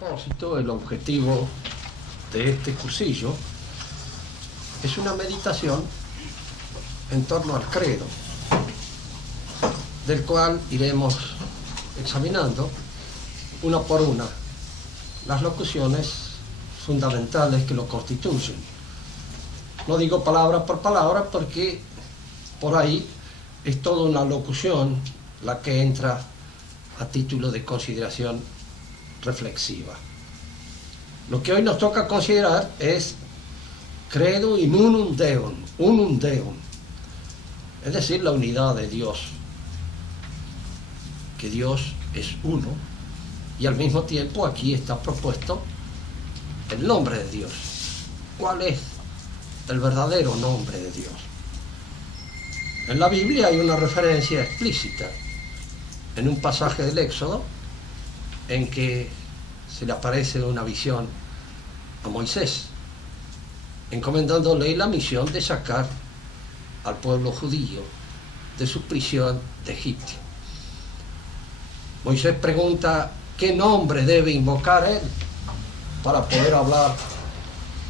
propósito, el objetivo de este cursillo es una meditación en torno al credo, del cual iremos examinando una por una las locuciones fundamentales que lo constituyen. No digo palabra por palabra porque por ahí es toda una locución la que entra a título de consideración reflexiva. Lo que hoy nos toca considerar es credo in unum Deum, es decir, la unidad de Dios, que Dios es uno, y al mismo tiempo aquí está propuesto el nombre de Dios. ¿Cuál es el verdadero nombre de Dios? En la Biblia hay una referencia explícita en un pasaje del Éxodo en que se le aparece una visión a Moisés, encomendándole la misión de sacar al pueblo judío de su prisión de Egipto. Moisés pregunta qué nombre debe invocar él para poder hablar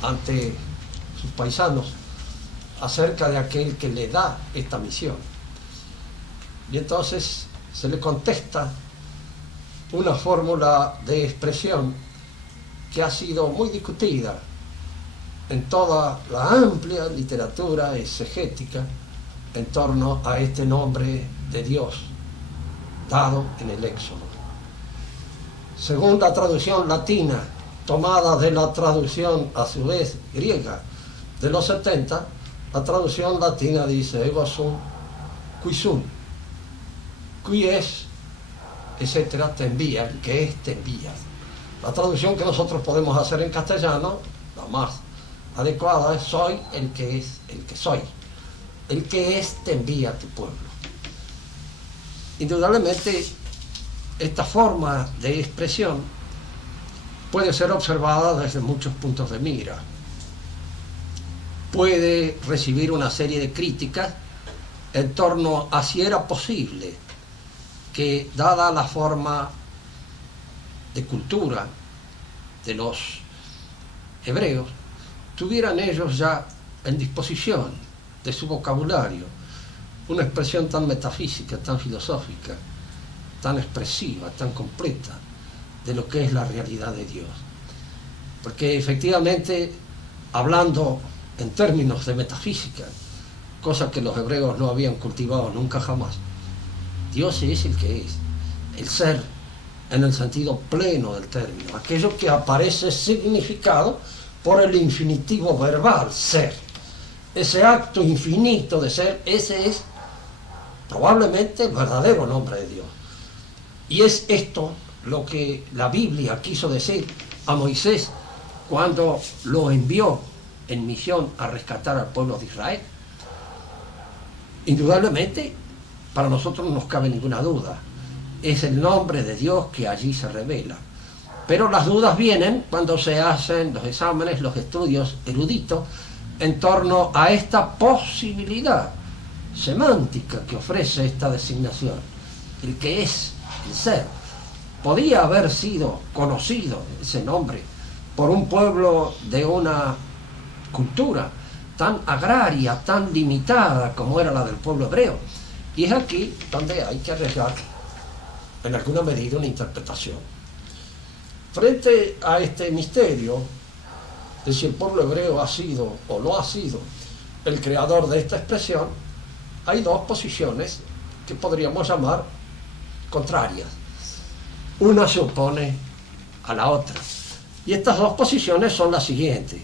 ante sus paisanos acerca de aquel que le da esta misión. Y entonces se le contesta una fórmula de expresión que ha sido muy discutida en toda la amplia literatura exegética en torno a este nombre de Dios dado en el Éxodo. Según la traducción latina, tomada de la traducción a su vez griega de los 70, la traducción latina dice ego sum, qui sum, qui es, etcétera, te envía, el que es te envía. La traducción que nosotros podemos hacer en castellano, la más adecuada, es soy el que es el que soy. El que es te envía a tu pueblo. Indudablemente, esta forma de expresión puede ser observada desde muchos puntos de mira. Puede recibir una serie de críticas en torno a si era posible que, dada la forma de cultura de los hebreos, tuvieran ellos ya en disposición de su vocabulario una expresión tan metafísica, tan filosófica, tan expresiva, tan completa de lo que es la realidad de Dios. Porque efectivamente, hablando en términos de metafísica, cosa que los hebreos no habían cultivado nunca jamás, Dios es el que es, el ser en el sentido pleno del término, aquello que aparece significado por el infinitivo verbal, ser. Ese acto infinito de ser, ese es probablemente el verdadero nombre de Dios. Y es esto lo que la Biblia quiso decir a Moisés cuando lo envió en misión a rescatar al pueblo de Israel. Indudablemente, para nosotros no nos cabe ninguna duda, es el nombre de Dios que allí se revela. Pero las dudas vienen cuando se hacen los exámenes, los estudios eruditos en torno a esta posibilidad semántica que ofrece esta designación. El que es, el ser. Podía haber sido conocido ese nombre por un pueblo de una cultura tan agraria, tan limitada como era la del pueblo hebreo. Y es aquí donde hay que arriesgar en alguna medida una interpretación. Frente a este misterio de si el pueblo hebreo ha sido o no ha sido el creador de esta expresión, hay dos posiciones que podríamos llamar contrarias. Una se opone a la otra. Y estas dos posiciones son las siguientes.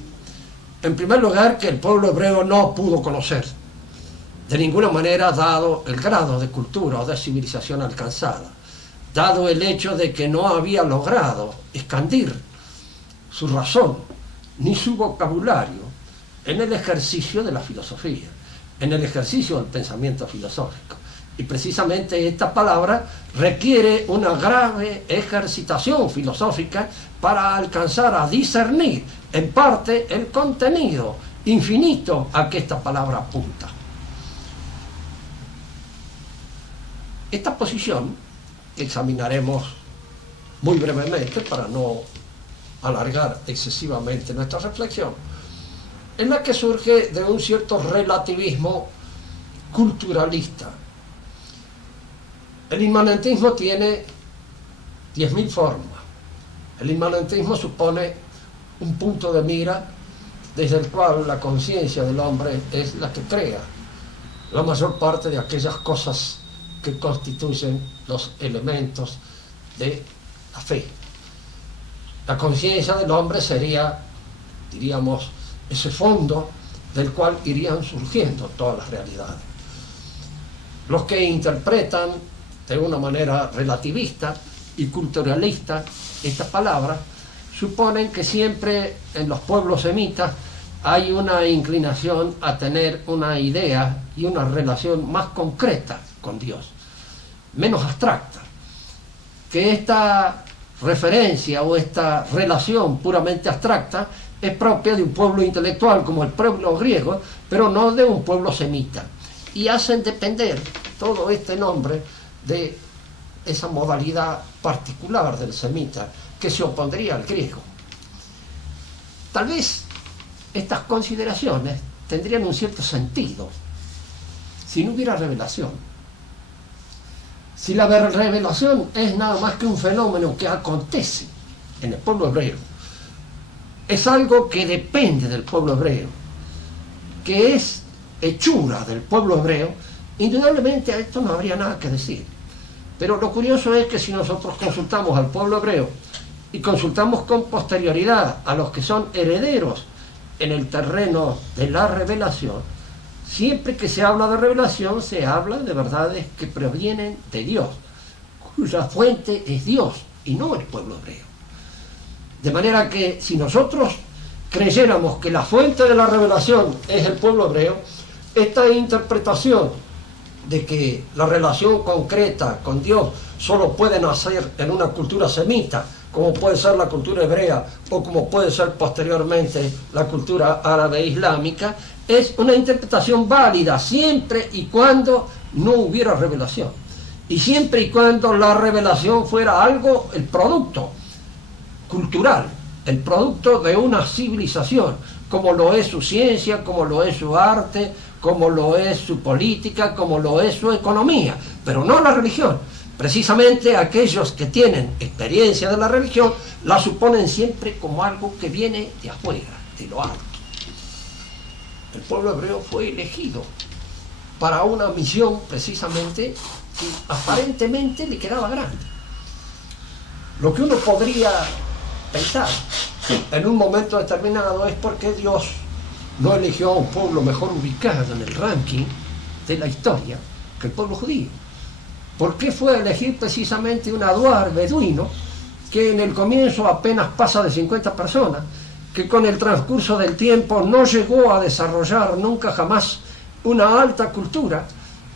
En primer lugar, que el pueblo hebreo no pudo conocer de ninguna manera, dado el grado de cultura o de civilización alcanzada, dado el hecho de que no había logrado expandir su razón ni su vocabulario en el ejercicio de la filosofía, en el ejercicio del pensamiento filosófico. Y precisamente esta palabra requiere una grave ejercitación filosófica para alcanzar a discernir en parte el contenido infinito a que esta palabra apunta. Esta posición que examinaremos muy brevemente para no alargar excesivamente nuestra reflexión, en la que surge de un cierto relativismo culturalista. El inmanentismo tiene 10.000 formas. El inmanentismo supone un punto de mira desde el cual la conciencia del hombre es la que crea la mayor parte de aquellas cosas que constituyen los elementos de la fe. La conciencia del hombre sería, diríamos, ese fondo del cual irían surgiendo todas las realidades. Los que interpretan de una manera relativista y culturalista esta palabra suponen que siempre en los pueblos semitas hay una inclinación a tener una idea y una relación más concreta con Dios, menos abstracta, que esta referencia o esta relación puramente abstracta es propia de un pueblo intelectual como el pueblo griego, pero no de un pueblo semita, y hacen depender todo este nombre de esa modalidad particular del semita que se opondría al griego. Tal vez estas consideraciones tendrían un cierto sentido si no hubiera revelación. Si la revelación es nada más que un fenómeno que acontece en el pueblo hebreo, es algo que depende del pueblo hebreo, que es hechura del pueblo hebreo, indudablemente a esto no habría nada que decir. Pero lo curioso es que si nosotros consultamos al pueblo hebreo y consultamos con posterioridad a los que son herederos en el terreno de la revelación, siempre que se habla de revelación se habla de verdades que provienen de Dios, cuya fuente es Dios y no el pueblo hebreo. De manera que si nosotros creyéramos que la fuente de la revelación es el pueblo hebreo, esta interpretación de que la relación concreta con Dios solo puede nacer en una cultura semita, como puede ser la cultura hebrea o como puede ser posteriormente la cultura árabe e islámica, es una interpretación válida siempre y cuando no hubiera revelación, y siempre y cuando la revelación fuera algo, el producto cultural, el producto de una civilización, como lo es su ciencia, como lo es su arte, como lo es su política, como lo es su economía, pero no la religión. Precisamente aquellos que tienen experiencia de la religión la suponen siempre como algo que viene de afuera, de lo alto. El pueblo hebreo fue elegido para una misión precisamente que aparentemente le quedaba grande. Lo que uno podría pensar en un momento determinado es por qué Dios no eligió a un pueblo mejor ubicado en el ranking de la historia que el pueblo judío. ¿Por qué fue a elegir precisamente un aduar beduino que en el comienzo apenas pasa de 50 personas, que con el transcurso del tiempo no llegó a desarrollar nunca jamás una alta cultura,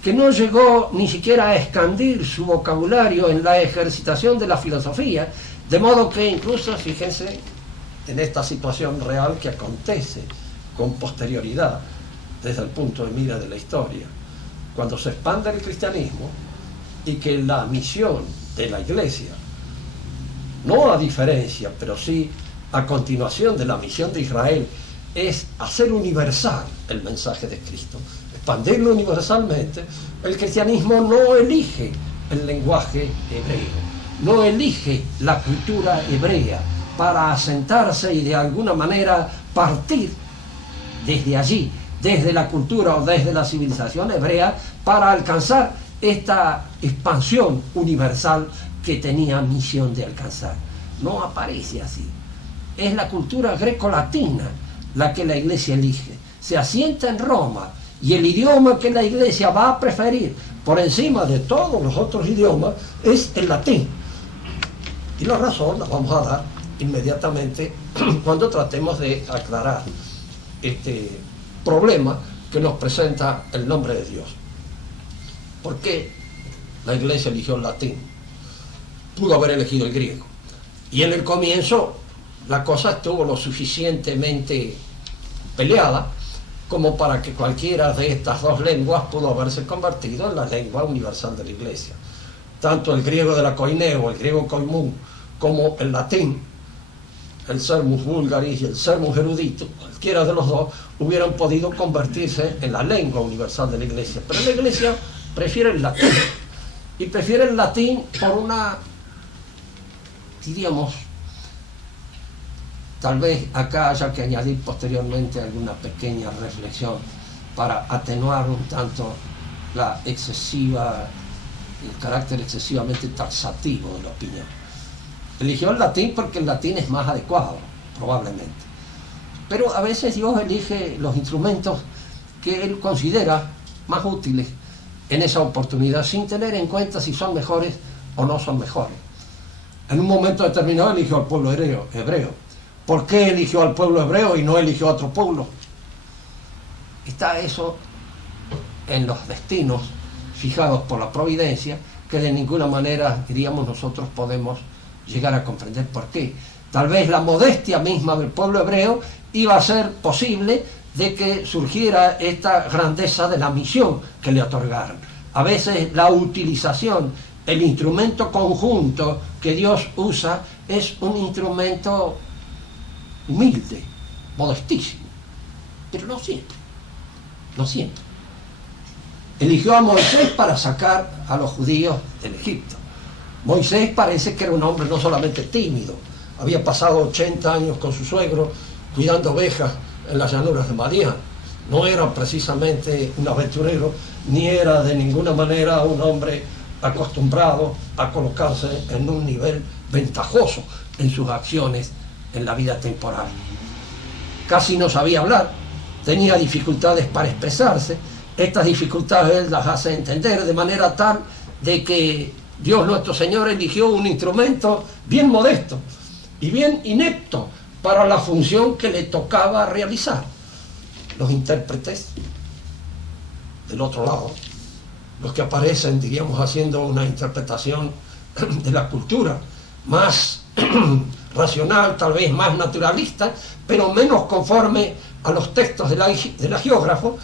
que no llegó ni siquiera a expandir su vocabulario en la ejercitación de la filosofía, de modo que incluso, fíjense, en esta situación real que acontece con posterioridad desde el punto de mira de la historia, cuando se expande el cristianismo y que la misión de la Iglesia, no a diferencia, pero sí a continuación de la misión de Israel, es hacer universal el mensaje de Cristo, expandirlo universalmente, el cristianismo no elige el lenguaje hebreo, no elige la cultura hebrea para asentarse y de alguna manera partir desde allí, desde la cultura o desde la civilización hebrea, para alcanzar esta expansión universal que tenía misión de alcanzar. No aparece así. Es la cultura grecolatina la que la Iglesia elige. Se asienta en Roma y el idioma que la Iglesia va a preferir por encima de todos los otros idiomas es el latín. Y la razón la vamos a dar inmediatamente cuando tratemos de aclarar este problema que nos presenta el nombre de Dios. ¿Por qué la Iglesia eligió el latín? Pudo haber elegido el griego. Y en el comienzo la cosa estuvo lo suficientemente peleada como para que cualquiera de estas dos lenguas pudo haberse convertido en la lengua universal de la Iglesia. Tanto el griego de la Koiné o el griego koimún como el latín el sermus vulgaris y el sermus eruditus, cualquiera de los dos, hubieran podido convertirse en la lengua universal de la Iglesia. Pero la Iglesia prefiere el latín, y prefiere el latín por una, diríamos, tal vez acá haya que añadir posteriormente alguna pequeña reflexión para atenuar un tanto la excesiva, el carácter excesivamente taxativo de la opinión. Eligió el latín porque el latín es más adecuado, probablemente. Pero a veces Dios elige los instrumentos que Él considera más útiles en esa oportunidad, sin tener en cuenta si son mejores o no son mejores. En un momento determinado eligió al pueblo hebreo. ¿Por qué eligió al pueblo hebreo y no eligió a otro pueblo? Está eso en los destinos fijados por la providencia, que de ninguna manera, diríamos, nosotros podemos llegar a comprender por qué. Tal vez la modestia misma del pueblo hebreo iba a ser posible de que surgiera esta grandeza de la misión que le otorgaron. A veces la utilización, el instrumento conjunto que Dios usa es un instrumento humilde, modestísimo, pero no siempre, no siempre. Eligió a Moisés para sacar a los judíos del Egipto. Moisés parece que era un hombre no solamente tímido, había pasado 80 años con su suegro cuidando ovejas en las llanuras de Madián. No era precisamente un aventurero, ni era de ninguna manera un hombre acostumbrado a colocarse en un nivel ventajoso en sus acciones en la vida temporal. Casi no sabía hablar, tenía dificultades para expresarse. Estas dificultades Él las hace entender de manera tal de que Dios nuestro Señor eligió un instrumento bien modesto y bien inepto para la función que le tocaba realizar. Los intérpretes del otro lado, los que aparecen, diríamos, haciendo una interpretación de la cultura más racional, tal vez más naturalista, pero menos conforme a los textos de la geógrafo,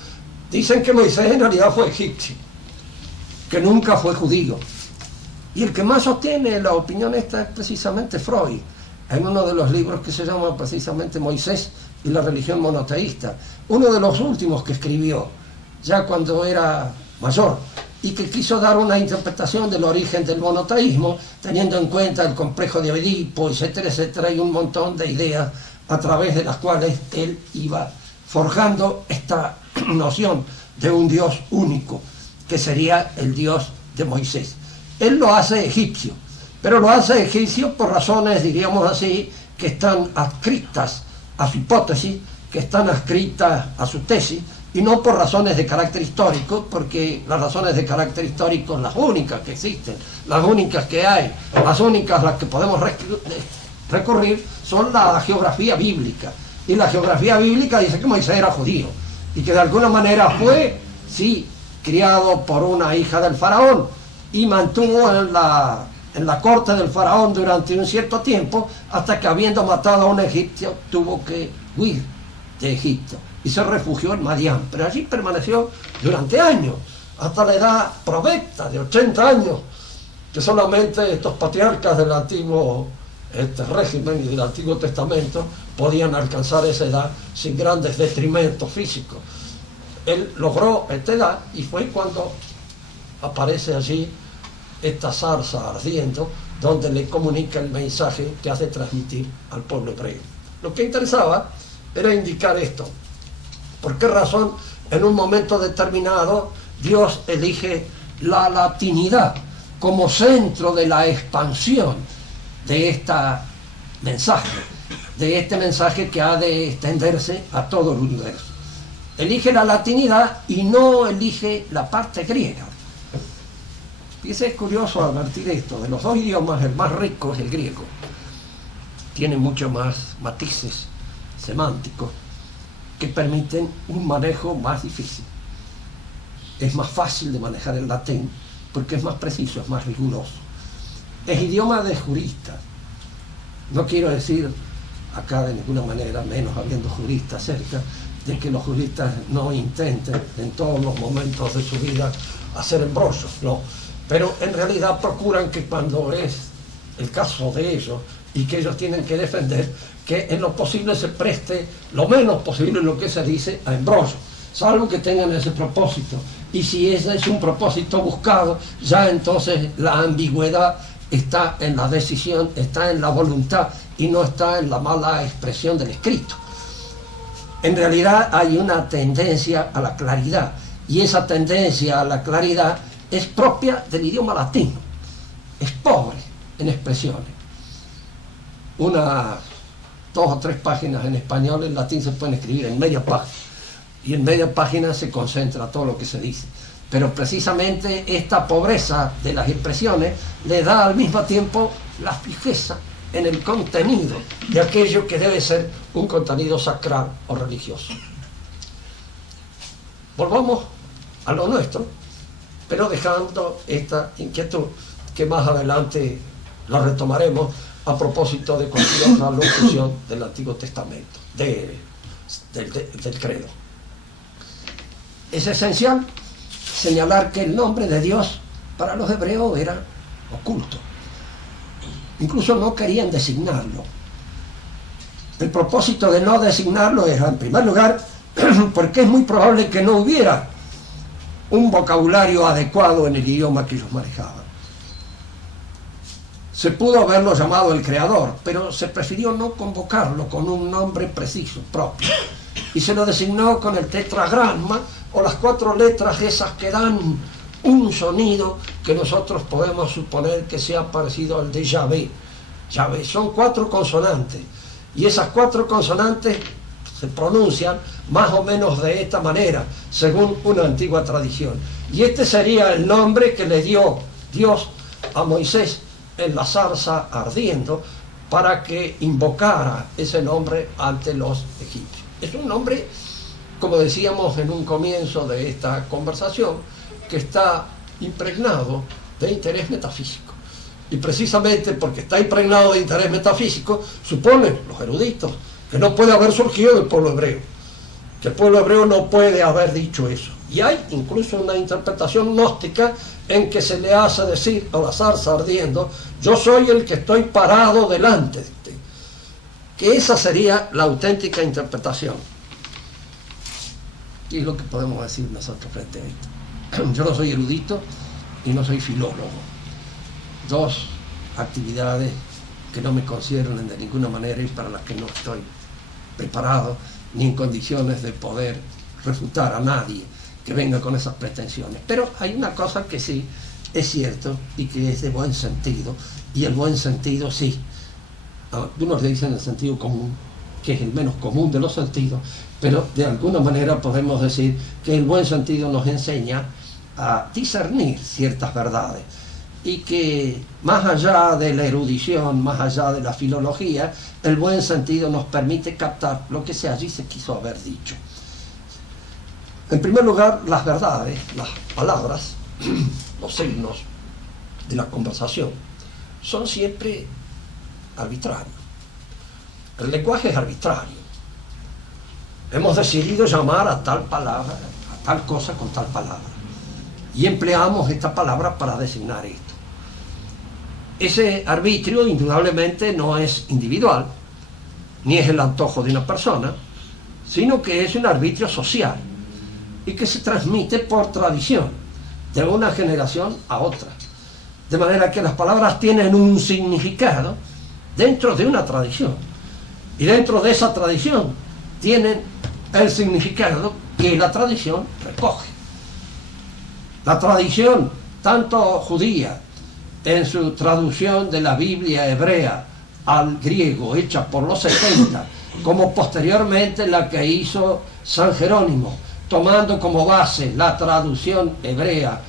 dicen que Moisés en realidad fue egipcio, que nunca fue judío. Y el que más sostiene la opinión esta es precisamente Freud, en uno de los libros que se llama precisamente Moisés y la religión monoteísta, uno de los últimos que escribió, ya cuando era mayor, y que quiso dar una interpretación del origen del monoteísmo, teniendo en cuenta el complejo de Edipo, etcétera, etcétera, y un montón de ideas a través de las cuales él iba forjando esta noción de un Dios único, que sería el Dios de Moisés. Él lo hace egipcio, pero lo hace egipcio por razones, diríamos así, que están adscritas a su hipótesis, que están adscritas a su tesis, y no por razones de carácter histórico, porque las razones de carácter histórico, las únicas que existen, las únicas que hay, las únicas a las que podemos recurrir, son la geografía bíblica. Y la geografía bíblica dice que Moisés era judío, y que de alguna manera fue, sí, criado por una hija del faraón, y mantuvo en la corte del faraón durante un cierto tiempo, hasta que habiendo matado a un egipcio, tuvo que huir de Egipto y se refugió en Madián, pero allí permaneció durante años, hasta la edad provecta de 80 años, que solamente estos patriarcas del antiguo régimen y del Antiguo Testamento podían alcanzar esa edad sin grandes detrimentos físicos. Él logró esta edad y fue cuando aparece allí esta zarza ardiendo, donde le comunica el mensaje que hace transmitir al pueblo hebreo. Lo que interesaba era indicar esto. ¿Por qué razón en un momento determinado Dios elige la latinidad como centro de la expansión de este mensaje que ha de extenderse a todo el universo? Elige la latinidad y no elige la parte griega. Y es curioso advertir esto, de los dos idiomas el más rico es el griego. Tiene mucho más matices semánticos que permiten un manejo más difícil. Es más fácil de manejar el latín porque es más preciso, es más riguroso. Es idioma de juristas. No quiero decir acá de ninguna manera, menos habiendo juristas cerca, de que los juristas no intenten en todos los momentos de su vida hacer embrollos, no. Pero en realidad procuran que cuando es el caso de ellos y que ellos tienen que defender que en lo posible se preste lo menos posible lo que se dice a embrollo, salvo que tengan ese propósito. Y si ese es un propósito buscado, ya entonces la ambigüedad está en la decisión, está en la voluntad y no está en la mala expresión del escrito. En realidad hay una tendencia a la claridad, y esa tendencia a la claridad es propia del idioma latino, es pobre en expresiones. Unas 2 o 3 páginas en español, en latín se pueden escribir en media página, y en media página se concentra todo lo que se dice. Pero precisamente esta pobreza de las expresiones le da al mismo tiempo la fijeza en el contenido de aquello que debe ser un contenido sacral o religioso. Volvamos a lo nuestro, pero dejando esta inquietud que más adelante lo retomaremos a propósito de cualquier otra locución del Antiguo Testamento, del credo. Es esencial señalar que el nombre de Dios para los hebreos era oculto. Incluso no querían designarlo. El propósito de no designarlo era, en primer lugar, porque es muy probable que no hubiera un vocabulario adecuado en el idioma que ellos manejaban. Se pudo haberlo llamado el Creador, pero se prefirió no convocarlo con un nombre preciso, propio, y se lo designó con el tetragrama, o las 4 letras esas que dan un sonido que nosotros podemos suponer que sea parecido al de Yahvé. Yahvé son 4 consonantes, y esas 4 consonantes se pronuncian más o menos de esta manera, según una antigua tradición. Y este sería el nombre que le dio Dios a Moisés en la zarza ardiendo, para que invocara ese nombre ante los egipcios. Es un nombre, como decíamos en un comienzo de esta conversación, que está impregnado de interés metafísico. Y precisamente porque está impregnado de interés metafísico, suponen los eruditos que no puede haber surgido del pueblo hebreo, que el pueblo hebreo no puede haber dicho eso. Y hay incluso una interpretación gnóstica en que se le hace decir a la zarza ardiendo: yo soy el que estoy parado delante de usted. Que esa sería la auténtica interpretación. Y es lo que podemos decir nosotros frente a esto. Yo no soy erudito y no soy filólogo. 2 actividades que no me consideran de ninguna manera y para las que no estoy preparado ni en condiciones de poder refutar a nadie que venga con esas pretensiones. Pero hay una cosa que sí es cierto y que es de buen sentido, y el buen sentido sí, algunos le dicen el sentido común, que es el menos común de los sentidos, pero de alguna manera podemos decir que el buen sentido nos enseña a discernir ciertas verdades, y que más allá de la erudición, más allá de la filología, el buen sentido nos permite captar lo que allí se quiso haber dicho. En primer lugar, las verdades, las palabras, los signos de la conversación son siempre arbitrarios. El lenguaje es arbitrario. Hemos decidido llamar a tal palabra, a tal cosa con tal palabra, y empleamos esta palabra para designar esto. Ese arbitrio indudablemente no es individual, ni es el antojo de una persona, sino que es un arbitrio social y que se transmite por tradición de una generación a otra. De manera que las palabras tienen un significado dentro de una tradición, y dentro de esa tradición tienen el significado que la tradición recoge. La tradición, tanto judía, en su traducción de la Biblia hebrea al griego, hecha por los 70, como posteriormente la que hizo San Jerónimo, tomando como base la traducción hebrea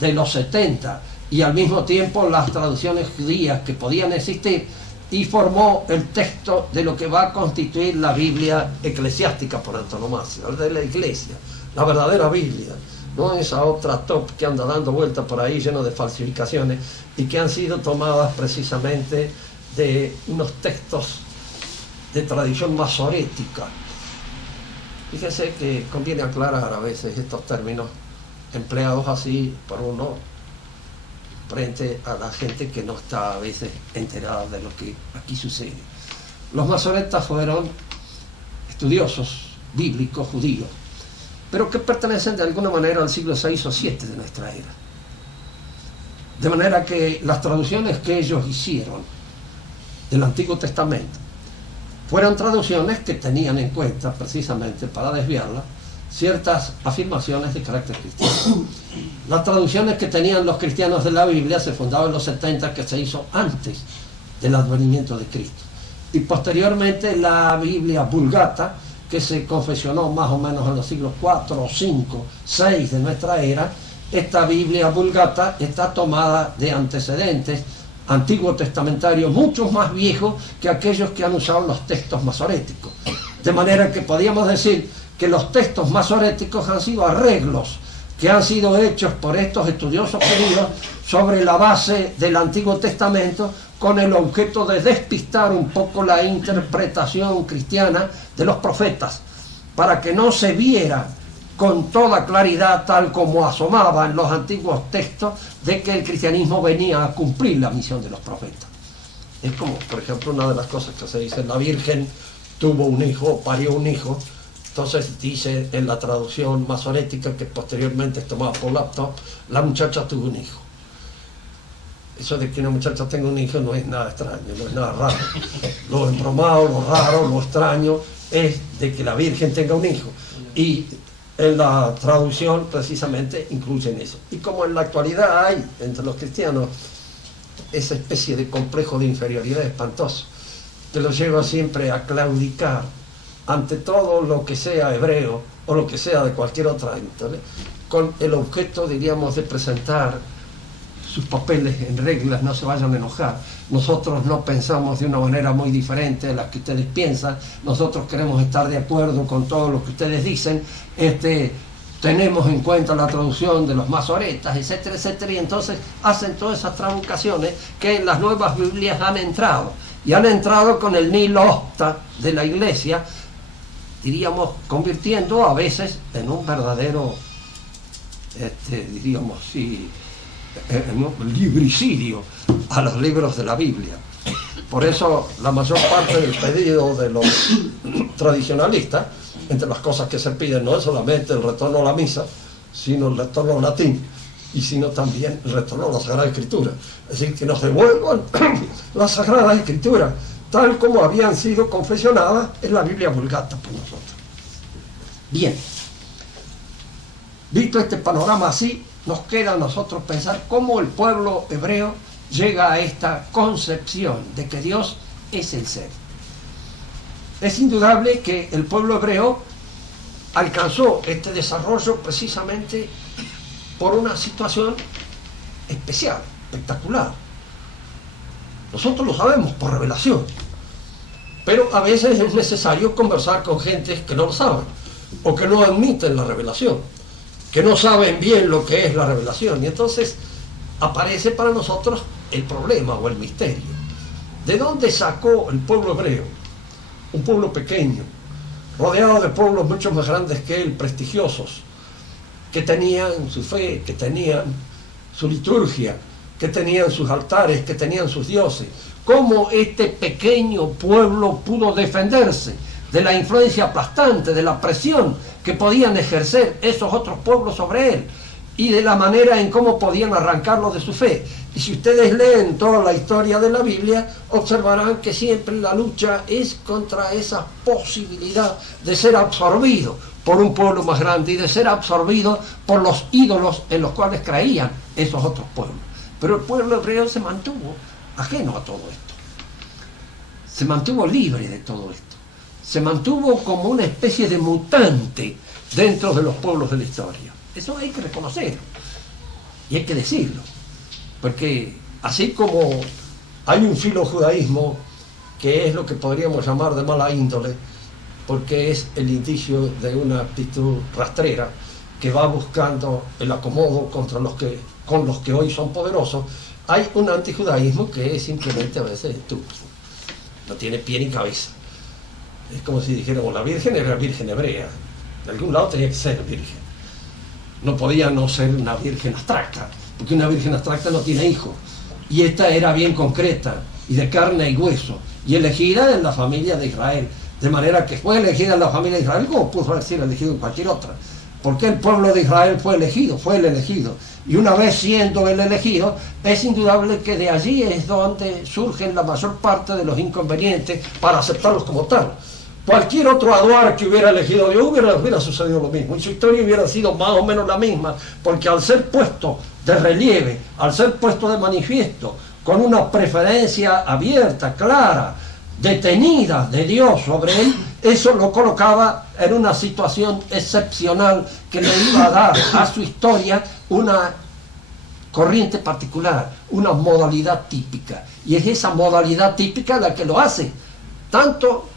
de los 70 y al mismo tiempo las traducciones judías que podían existir, y formó el texto de lo que va a constituir la Biblia eclesiástica por antonomasia, de la Iglesia, la verdadera Biblia, no esa otra top que anda dando vuelta por ahí lleno de falsificaciones y que han sido tomadas precisamente de unos textos de tradición masorética. Fíjense que conviene aclarar a veces estos términos empleados así por uno frente a la gente que no está a veces enterada de lo que aquí sucede. Los masoretas fueron estudiosos bíblicos judíos, pero que pertenecen de alguna manera al siglo VI o VII de nuestra era. De manera que las traducciones que ellos hicieron del Antiguo Testamento fueron traducciones que tenían en cuenta, precisamente para desviarla, ciertas afirmaciones de carácter cristiano. Las traducciones que tenían los cristianos de la Biblia se fundaban en los 70, que se hizo antes del advenimiento de Cristo. Y posteriormente la Biblia Vulgata, que se confeccionó más o menos en los siglos IV, V, VI de nuestra era. Esta Biblia Vulgata está tomada de antecedentes antiguo testamentario mucho más viejos que aquellos que han usado los textos masoréticos. De manera que podríamos decir que los textos masoréticos han sido arreglos que han sido hechos por estos estudiosos judíos sobre la base del Antiguo Testamento, con el objeto de despistar un poco la interpretación cristiana de los profetas, para que no se viera con toda claridad, tal como asomaba en los antiguos textos, de que el cristianismo venía a cumplir la misión de los profetas. Es como, por ejemplo, una de las cosas que se dice: la Virgen tuvo un hijo, parió un hijo. Entonces dice en la traducción masorética, que posteriormente es tomada por laptop, la muchacha tuvo un hijo. Eso de que una muchacha tenga un hijo no es nada extraño, no es nada raro. Lo embromado, lo raro, lo extraño es de que la Virgen tenga un hijo. Y en la traducción precisamente incluyen eso. Y como en la actualidad hay entre los cristianos esa especie de complejo de inferioridad espantoso, que los lleva siempre a claudicar ante todo lo que sea hebreo o lo que sea de cualquier otra índole, con el objeto, diríamos, de presentar sus papeles en reglas. No se vayan a enojar, nosotros no pensamos de una manera muy diferente de la que ustedes piensan, nosotros queremos estar de acuerdo con todo lo que ustedes dicen, tenemos en cuenta la traducción de los masoretas, etcétera, etcétera, y entonces hacen todas esas traducciones que en las nuevas Biblias han entrado, y han entrado con el nihilosτα de la Iglesia, diríamos, convirtiendo a veces en un verdadero, diríamos, sí, en un libricidio a los libros de la Biblia. Por eso la mayor parte del pedido de los tradicionalistas, entre las cosas que se piden, no es solamente el retorno a la misa, sino el retorno al latín, y sino también el retorno a la Sagrada Escritura. Es decir, que nos devuelvan la Sagrada Escritura, tal como habían sido confesionadas en la Biblia Vulgata por nosotros. Bien, visto este panorama así, nos queda a nosotros pensar cómo el pueblo hebreo llega a esta concepción de que Dios es el ser. Es indudable que el pueblo hebreo alcanzó este desarrollo precisamente por una situación especial, espectacular. Nosotros lo sabemos por revelación, pero a veces es necesario conversar con gentes que no lo saben, o que no admiten la revelación, que no saben bien lo que es la revelación, y entonces aparece para nosotros el problema o el misterio. ¿De dónde sacó el pueblo hebreo? Un pueblo pequeño, rodeado de pueblos mucho más grandes que él, prestigiosos, que tenían su fe, que tenían su liturgia, que tenían sus altares, que tenían sus dioses. ¿Cómo este pequeño pueblo pudo defenderse de la influencia aplastante, de la presión que podían ejercer esos otros pueblos sobre él, y de la manera en cómo podían arrancarlo de su fe? Y si ustedes leen toda la historia de la Biblia, observarán que siempre la lucha es contra esa posibilidad de ser absorbido por un pueblo más grande y de ser absorbido por los ídolos en los cuales creían esos otros pueblos. Pero el pueblo hebreo se mantuvo ajeno a todo esto, se mantuvo libre de todo esto, se mantuvo como una especie de mutante dentro de los pueblos de la historia. Eso hay que reconocerlo y hay que decirlo, porque así como hay un filojudaísmo que es lo que podríamos llamar de mala índole, porque es el indicio de una actitud rastrera que va buscando el acomodo con los que hoy son poderosos, hay un antijudaísmo que es simplemente a veces estúpido, no tiene pie ni cabeza. Es como si dijéramos: la Virgen era virgen hebrea, de algún lado tenía que ser virgen, no podía no ser una virgen abstracta, porque una virgen abstracta no tiene hijos. Y esta era bien concreta, y de carne y hueso, y elegida en la familia de Israel. De manera que fue elegida en la familia de Israel como pudo haber sido elegido en cualquier otra. Porque el pueblo de Israel fue elegido, fue el elegido. Y una vez siendo el elegido, es indudable que de allí es donde surgen la mayor parte de los inconvenientes para aceptarlos como tal. Cualquier otro Aduar que hubiera elegido Dios hubiera sucedido lo mismo. Y su historia hubiera sido más o menos la misma, porque al ser puesto de relieve, al ser puesto de manifiesto, con una preferencia abierta, clara, detenida de Dios sobre él, eso lo colocaba en una situación excepcional que le iba a dar a su historia una corriente particular, una modalidad típica. Y es esa modalidad típica la que lo hace tanto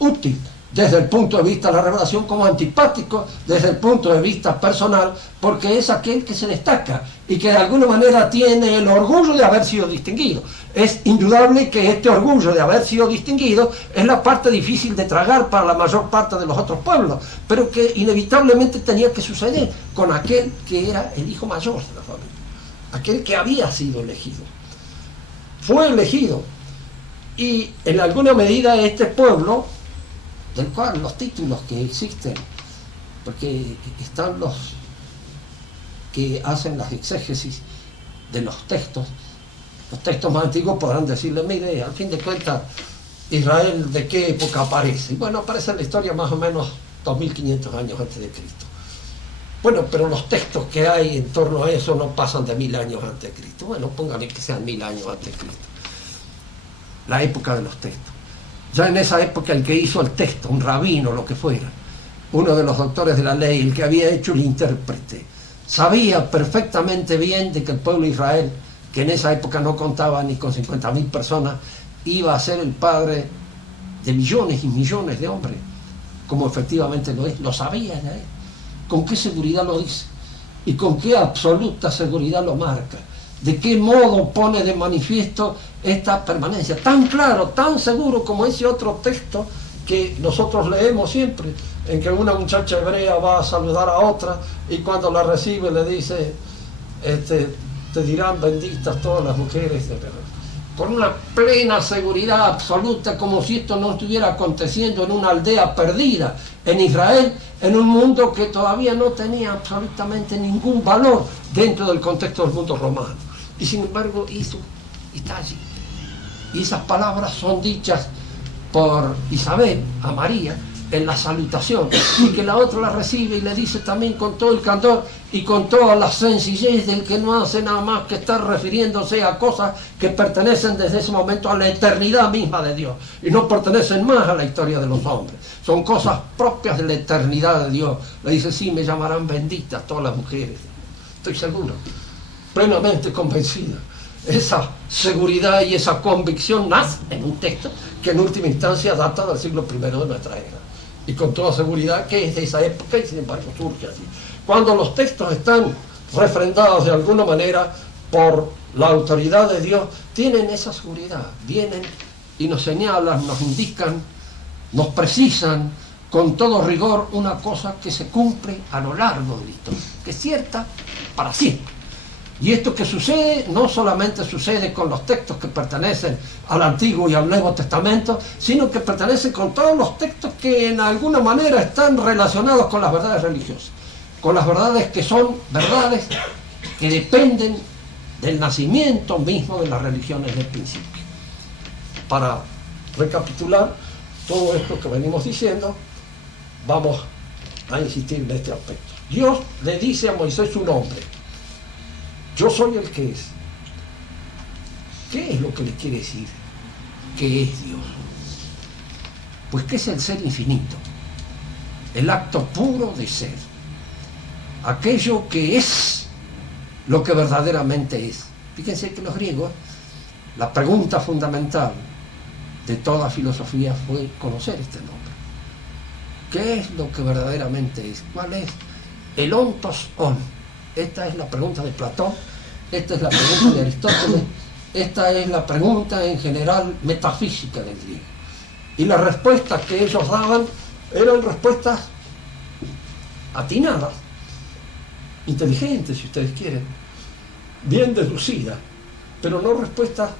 útil desde el punto de vista de la revelación como antipático desde el punto de vista personal, porque es aquel que se destaca y que de alguna manera tiene el orgullo de haber sido distinguido. Es indudable que este orgullo de haber sido distinguido es la parte difícil de tragar para la mayor parte de los otros pueblos, pero que inevitablemente tenía que suceder con aquel que era el hijo mayor de la familia, aquel que había sido elegido. Fue elegido, y en alguna medida este pueblo, del cual los títulos que existen, porque están los que hacen las exégesis de los textos más antiguos podrán decirle, mire, al fin de cuentas, Israel de qué época aparece. Y bueno, aparece en la historia más o menos 2500 años antes de Cristo. Bueno, pero los textos que hay en torno a eso no pasan de 1000 años antes de Cristo. Bueno, póngale que sean 1000 años antes de Cristo. La época de los textos. Ya en esa época el que hizo el texto, un rabino, lo que fuera, uno de los doctores de la ley, el que había hecho el intérprete, sabía perfectamente bien de que el pueblo de Israel, que en esa época no contaba ni con 50.000 personas, iba a ser el padre de millones y millones de hombres, como efectivamente lo es. Lo sabía ya él. ¿Con qué seguridad lo dice? ¿Y con qué absoluta seguridad lo marca? ¿De qué modo pone de manifiesto esta permanencia? Tan claro, tan seguro como ese otro texto que nosotros leemos siempre, en que una muchacha hebrea va a saludar a otra y cuando la recibe le dice, te dirán benditas todas las mujeres de verdad. Con una plena seguridad absoluta, como si esto no estuviera aconteciendo en una aldea perdida en Israel, en un mundo que todavía no tenía absolutamente ningún valor dentro del contexto del mundo romano. Y sin embargo hizo, y está allí. Y esas palabras son dichas por Isabel a María en la salutación, y que la otra la recibe y le dice también con todo el candor y con toda la sencillez del que no hace nada más que estar refiriéndose a cosas que pertenecen desde ese momento a la eternidad misma de Dios y no pertenecen más a la historia de los hombres, son cosas propias de la eternidad de Dios. Le dice, sí, me llamarán benditas todas las mujeres. Estoy seguro, plenamente convencida. Esa seguridad y esa convicción nace en un texto que en última instancia data del siglo I de nuestra era, y con toda seguridad que es de esa época, y sin embargo surge así. Cuando los textos están refrendados de alguna manera por la autoridad de Dios, tienen esa seguridad, vienen y nos señalan, nos indican, nos precisan con todo rigor una cosa que se cumple a lo largo de la historia, que es cierta para siempre. Y esto que sucede no solamente sucede con los textos que pertenecen al Antiguo y al Nuevo Testamento, sino que pertenece con todos los textos que en alguna manera están relacionados con las verdades religiosas, con las verdades que son verdades que dependen del nacimiento mismo de las religiones del principio. Para recapitular todo esto que venimos diciendo, vamos a insistir en este aspecto. Dios le dice a Moisés su nombre: yo soy el que es. ¿Qué es lo que le quiere decir? ¿Qué es Dios? Pues que es el ser infinito, el acto puro de ser, aquello que es lo que verdaderamente es. Fíjense que los griegos, la pregunta fundamental de toda filosofía fue conocer este nombre. ¿Qué es lo que verdaderamente es? ¿Cuál es? El ontos on. Esta es la pregunta de Platón, esta es la pregunta de Aristóteles, esta es la pregunta en general metafísica del griego. Y las respuestas que ellos daban eran respuestas atinadas, inteligentes si ustedes quieren, bien deducidas, pero no respuestas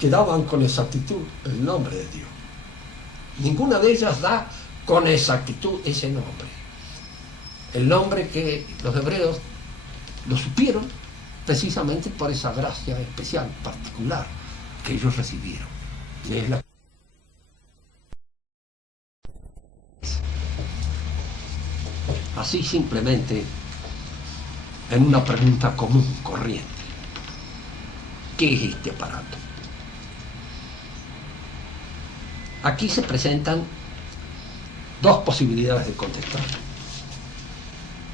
que daban con exactitud el nombre de Dios. Ninguna de ellas da con exactitud ese nombre. El nombre que los hebreos lo supieron precisamente por esa gracia especial, particular, que ellos recibieron. Y es la... Así simplemente, en una pregunta común, corriente. ¿Qué es este aparato? Aquí se presentan dos posibilidades de contestar.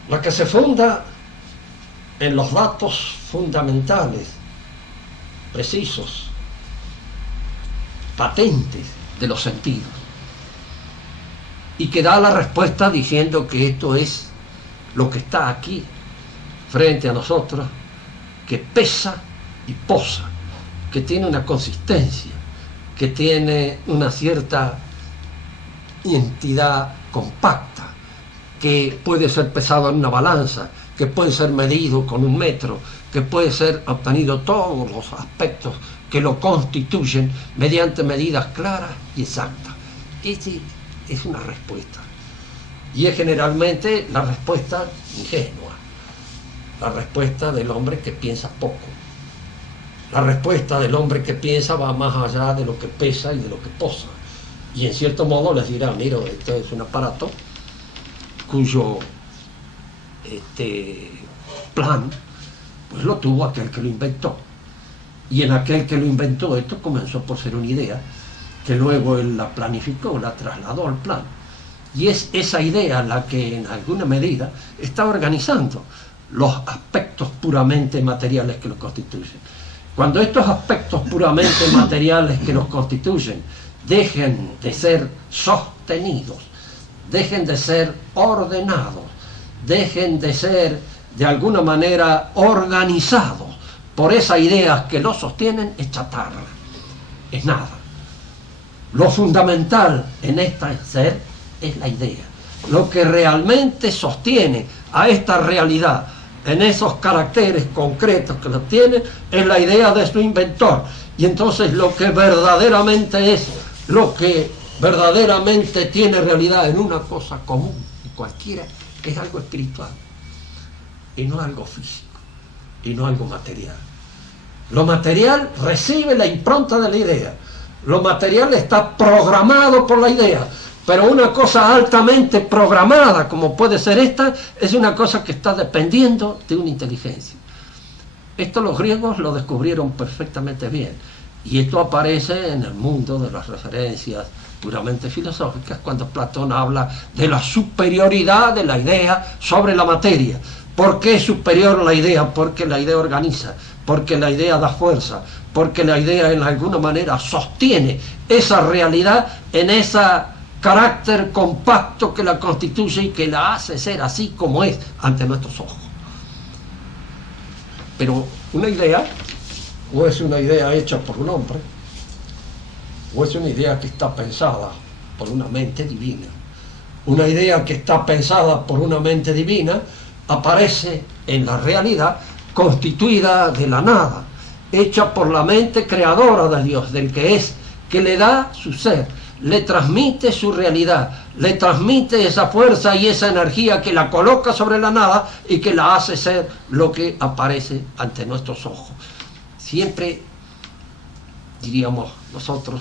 La que se funda en los datos fundamentales, precisos, patentes de los sentidos, y que da la respuesta diciendo que esto es lo que está aquí frente a nosotros, que pesa y posa, que tiene una consistencia, que tiene una cierta entidad compacta, que puede ser pesado en una balanza, que puede ser medido con un metro, que puede ser obtenido todos los aspectos que lo constituyen mediante medidas claras y exactas. Esta es una respuesta. Y es generalmente la respuesta ingenua, la respuesta del hombre que piensa poco. La respuesta del hombre que piensa va más allá de lo que pesa y de lo que posa. Y en cierto modo les dirá, mira, este es un aparato cuyo plan pues lo tuvo aquel que lo inventó. Y en aquel que lo inventó esto comenzó por ser una idea, que luego él la planificó, la trasladó al plan. Y es esa idea la que en alguna medida está organizando los aspectos puramente materiales que los constituyen. Cuando estos aspectos puramente materiales que los constituyen dejen de ser sostenidos, dejen de ser ordenados, dejen de ser de alguna manera organizados por esas ideas que los sostienen, es chatarra, es nada. Lo fundamental en este ser es la idea. Lo que realmente sostiene a esta realidad en esos caracteres concretos que lo tiene es la idea de su inventor. Y entonces lo que verdaderamente es, lo que verdaderamente tiene realidad en una cosa común y cualquiera, es algo espiritual y no algo físico y no algo material. Lo material recibe la impronta de la idea, lo material está programado por la idea, pero una cosa altamente programada como puede ser esta es una cosa que está dependiendo de una inteligencia. Esto los griegos lo descubrieron perfectamente bien, y esto aparece en el mundo de las referencias puramente filosóficas cuando Platón habla de la superioridad de la idea sobre la materia. ¿Por qué es superior la idea? Porque la idea organiza, porque la idea da fuerza, porque la idea en alguna manera sostiene esa realidad en ese carácter compacto que la constituye y que la hace ser así como es ante nuestros ojos. Pero una idea, o es una idea hecha por un hombre, o es una idea que está pensada por una mente divina. Una idea que está pensada por una mente divina aparece en la realidad constituida de la nada, hecha por la mente creadora de Dios, del que es, que le da su ser, le transmite su realidad, le transmite esa fuerza y esa energía que la coloca sobre la nada y que la hace ser lo que aparece ante nuestros ojos. Siempre, diríamos nosotros,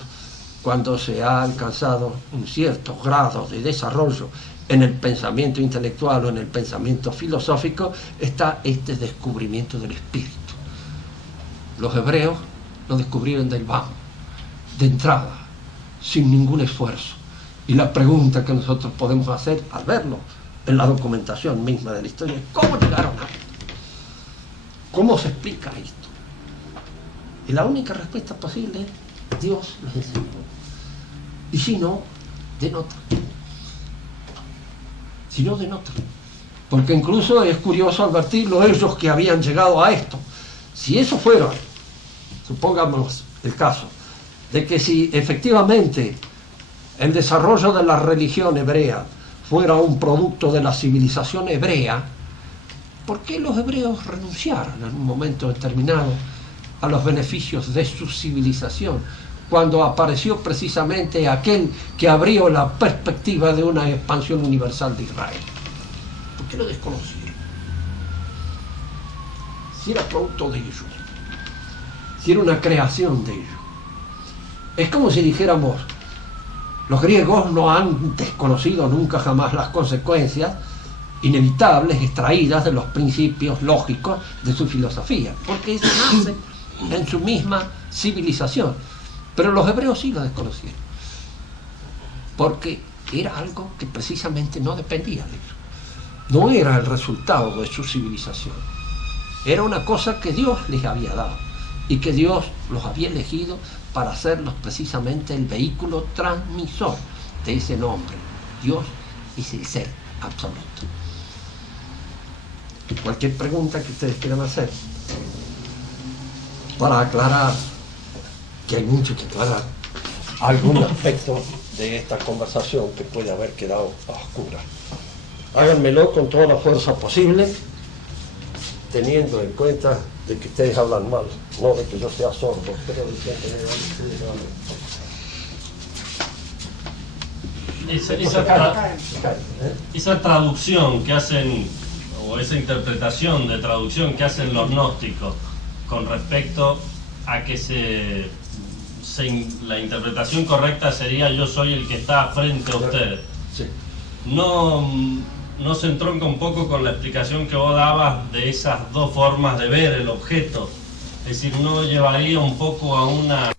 cuando se ha alcanzado un cierto grado de desarrollo en el pensamiento intelectual o en el pensamiento filosófico, está este descubrimiento del espíritu. Los hebreos lo descubrieron del vamos, de entrada, sin ningún esfuerzo. Y la pregunta que nosotros podemos hacer al verlo en la documentación misma de la historia es ¿cómo llegaron a esto? ¿Cómo se explica esto? Y la única respuesta posible es Dios les enseñó. Y si no, denota. Si no, denota. Porque incluso es curioso advertirlo ellos que habían llegado a esto. Si eso fuera, supongamos el caso, de que si efectivamente el desarrollo de la religión hebrea fuera un producto de la civilización hebrea, ¿por qué los hebreos renunciaron en un momento determinado a los beneficios de su civilización, cuando apareció precisamente aquel que abrió la perspectiva de una expansión universal de Israel? ¿Por qué lo desconocieron? Si era producto de ellos, si era una creación de ellos. Es como si dijéramos, los griegos no han desconocido nunca jamás las consecuencias inevitables extraídas de los principios lógicos de su filosofía, porque eso nace en su misma civilización. Pero los hebreos sí lo desconocieron, porque era algo que precisamente no dependía de ellos. No era el resultado de su civilización. Era una cosa que Dios les había dado y que Dios los había elegido para hacerlos precisamente el vehículo transmisor de ese nombre. Dios es el ser absoluto. Cualquier pregunta que ustedes quieran hacer para aclarar, que hay mucho que aclarar, algún aspecto de esta conversación que puede haber quedado a oscuras, háganmelo con toda la fuerza posible, teniendo en cuenta de que ustedes hablan mal, no de que yo sea sordo, pero de que esa traducción que hacen, o esa interpretación de traducción que hacen los gnósticos con respecto a que la interpretación correcta sería yo soy el que está frente a ustedes. Sí. No se entronca un poco con la explicación que vos dabas de esas dos formas de ver el objeto, es decir, no llevaría un poco a una